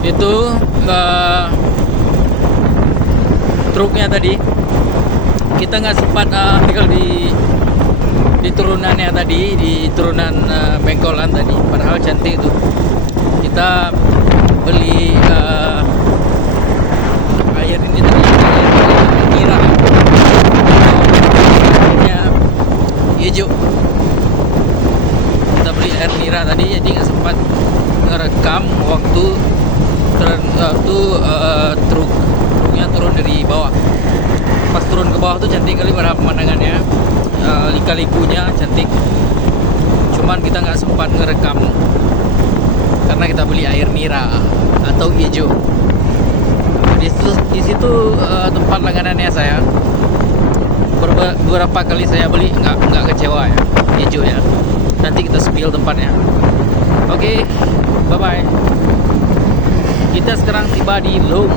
Itu truknya tadi kita nggak sempat ambil di turunannya tadi, di turunan Bengkolan tadi, padahal cantik tuh. Kita beli air ini tadi, air nira hijau. Kita beli air nira tadi, jadi nggak sempat ngerekam waktu truknya turun dari bawah. Pas turun ke bawah tuh cantik kali pada pemandangannya, lika-likunya cantik. Cuman kita nggak sempat ngerekam karena kita beli air nira atau hijau. Di situ tempat langganannya saya. Beberapa kali saya beli nggak kecewa ya, hijau ya. Nanti kita spill tempatnya. Oke, bye bye. Kita sekarang tiba di Lom.